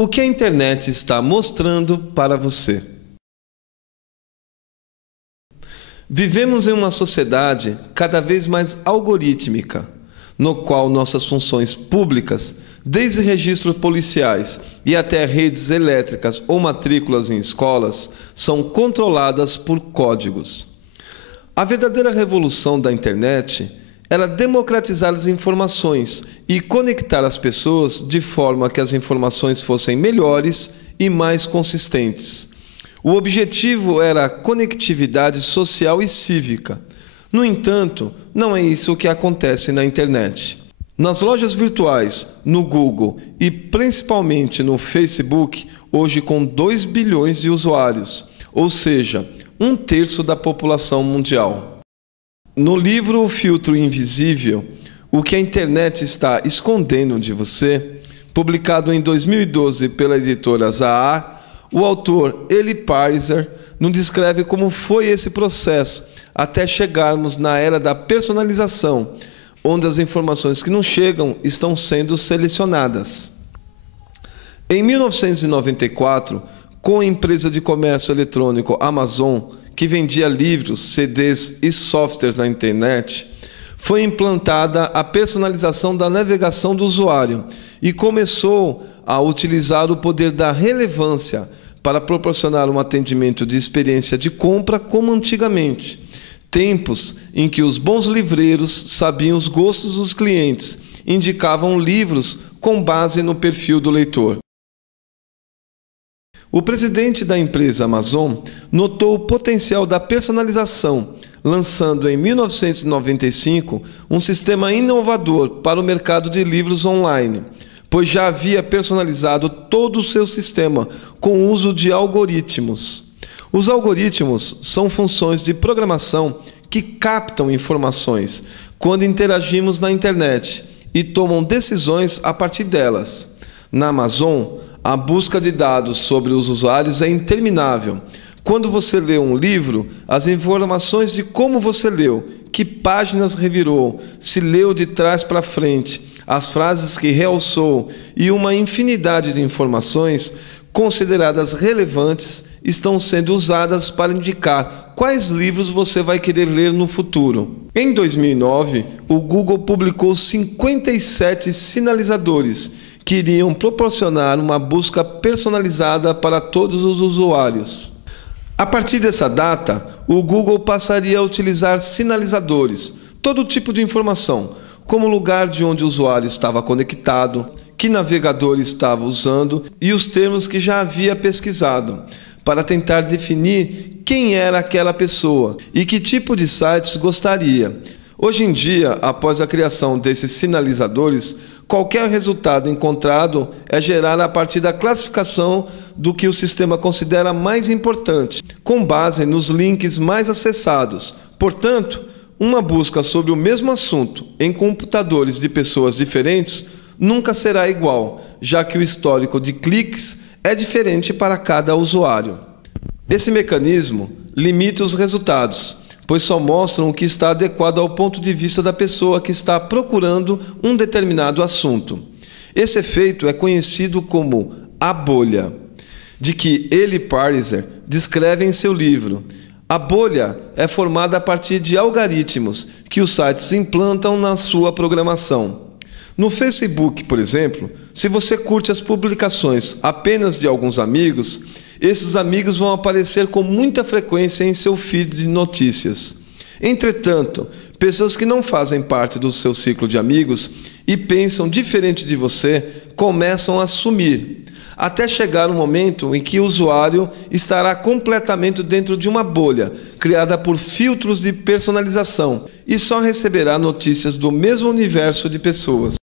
O que a internet está mostrando para você? Vivemos em uma sociedade cada vez mais algorítmica, no qual nossas funções públicas, desde registros policiais e até redes elétricas ou matrículas em escolas, são controladas por códigos. A verdadeira revolução da internet era democratizar as informações e conectar as pessoas de forma que as informações fossem melhores e mais consistentes. O objetivo era a conectividade social e cívica. No entanto, não é isso que acontece na internet. Nas lojas virtuais, no Google e principalmente no Facebook, hoje com 2 bilhões de usuários, ou seja, 1/3 da população mundial. No livro O Filtro Invisível, o que a internet está escondendo de você, publicado em 2012 pela editora Zahar, o autor Eli Pariser nos descreve como foi esse processo até chegarmos na era da personalização, onde as informações que não chegam estão sendo selecionadas. Em 1994, com a empresa de comércio eletrônico Amazon, que vendia livros, CDs e softwares na internet, foi implantada a personalização da navegação do usuário e começou a utilizar o poder da relevância para proporcionar um atendimento de experiência de compra como antigamente, tempos em que os bons livreiros sabiam os gostos dos clientes, indicavam livros com base no perfil do leitor. O presidente da empresa Amazon notou o potencial da personalização, lançando em 1995 um sistema inovador para o mercado de livros online, pois já havia personalizado todo o seu sistema com o uso de algoritmos. Os algoritmos são funções de programação que captam informações quando interagimos na internet e tomam decisões a partir delas. Na Amazon, a busca de dados sobre os usuários é interminável. Quando você lê um livro, as informações de como você leu, que páginas revirou, se leu de trás para frente, as frases que realçou e uma infinidade de informações consideradas relevantes estão sendo usadas para indicar quais livros você vai querer ler no futuro. Em 2009, o Google publicou 57 sinalizadores que iriam proporcionar uma busca personalizada para todos os usuários. A partir dessa data, o Google passaria a utilizar sinalizadores, todo tipo de informação, como o lugar de onde o usuário estava conectado, que navegador estava usando e os termos que já havia pesquisado, para tentar definir quem era aquela pessoa e que tipo de sites gostaria. Hoje em dia, após a criação desses sinalizadores, qualquer resultado encontrado é gerado a partir da classificação do que o sistema considera mais importante, com base nos links mais acessados. Portanto, uma busca sobre o mesmo assunto em computadores de pessoas diferentes nunca será igual, já que o histórico de cliques é diferente para cada usuário. Esse mecanismo limita os resultados, pois só mostram o que está adequado ao ponto de vista da pessoa que está procurando um determinado assunto. Esse efeito é conhecido como a bolha, de que Eli Pariser descreve em seu livro. A bolha é formada a partir de algoritmos que os sites implantam na sua programação. No Facebook, por exemplo, se você curte as publicações apenas de alguns amigos, esses amigos vão aparecer com muita frequência em seu feed de notícias. Entretanto, pessoas que não fazem parte do seu ciclo de amigos e pensam diferente de você começam a sumir, até chegar um momento em que o usuário estará completamente dentro de uma bolha, criada por filtros de personalização, e só receberá notícias do mesmo universo de pessoas.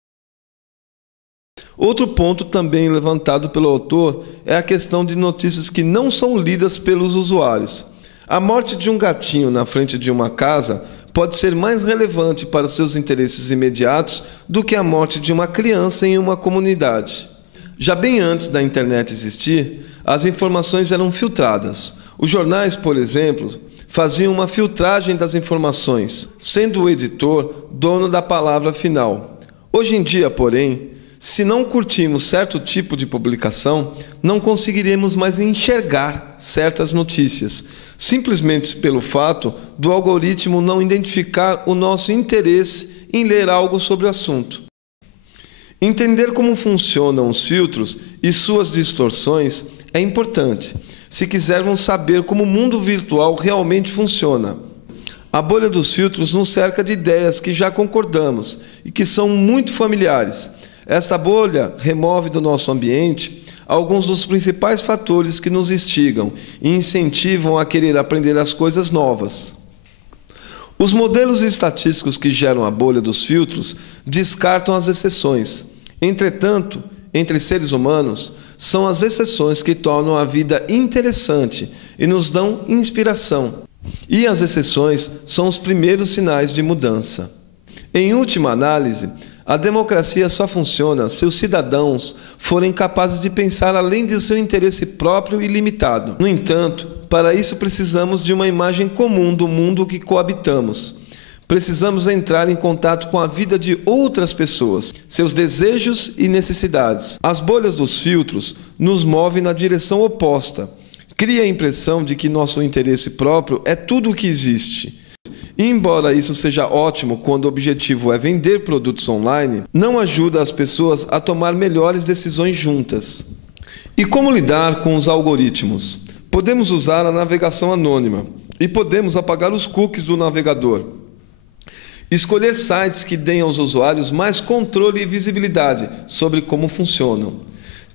Outro ponto também levantado pelo autor é a questão de notícias que não são lidas pelos usuários. A morte de um gatinho na frente de uma casa pode ser mais relevante para seus interesses imediatos do que a morte de uma criança em uma comunidade. Já bem antes da internet existir, as informações eram filtradas. Os jornais, por exemplo, faziam uma filtragem das informações, sendo o editor dono da palavra final. Hoje em dia, porém, Se não curtimos certo tipo de publicação, não conseguiremos mais enxergar certas notícias, simplesmente pelo fato do algoritmo não identificar o nosso interesse em ler algo sobre o assunto. Entender como funcionam os filtros e suas distorções é importante, se quisermos saber como o mundo virtual realmente funciona. A bolha dos filtros nos cerca de ideias que já concordamos e que são muito familiares. Esta bolha remove do nosso ambiente alguns dos principais fatores que nos instigam e incentivam a querer aprender as coisas novas. Os modelos estatísticos que geram a bolha dos filtros descartam as exceções. Entretanto, entre seres humanos, são as exceções que tornam a vida interessante e nos dão inspiração. E as exceções são os primeiros sinais de mudança. Em última análise, a democracia só funciona se os cidadãos forem capazes de pensar além do seu interesse próprio e limitado. No entanto, para isso precisamos de uma imagem comum do mundo que coabitamos. Precisamos entrar em contato com a vida de outras pessoas, seus desejos e necessidades. As bolhas dos filtros nos movem na direção oposta. Cria a impressão de que nosso interesse próprio é tudo o que existe. E embora isso seja ótimo quando o objetivo é vender produtos online, não ajuda as pessoas a tomar melhores decisões juntas. E como lidar com os algoritmos? Podemos usar a navegação anônima e podemos apagar os cookies do navegador. Escolher sites que deem aos usuários mais controle e visibilidade sobre como funcionam.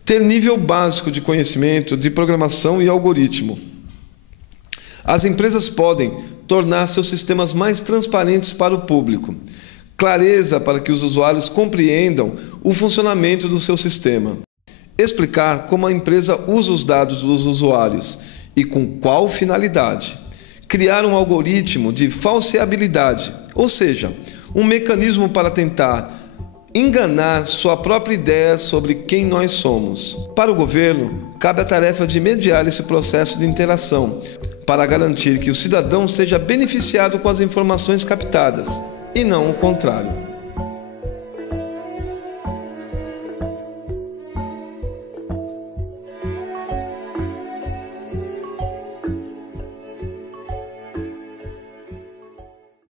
Ter nível básico de conhecimento de programação e algoritmo. As empresas podem tornar seus sistemas mais transparentes para o público. Clareza para que os usuários compreendam o funcionamento do seu sistema. Explicar como a empresa usa os dados dos usuários e com qual finalidade. Criar um algoritmo de falseabilidade, ou seja, um mecanismo para tentar enganar sua própria ideia sobre quem nós somos. Para o governo, cabe a tarefa de mediar esse processo de interação, para garantir que o cidadão seja beneficiado com as informações captadas, e não o contrário.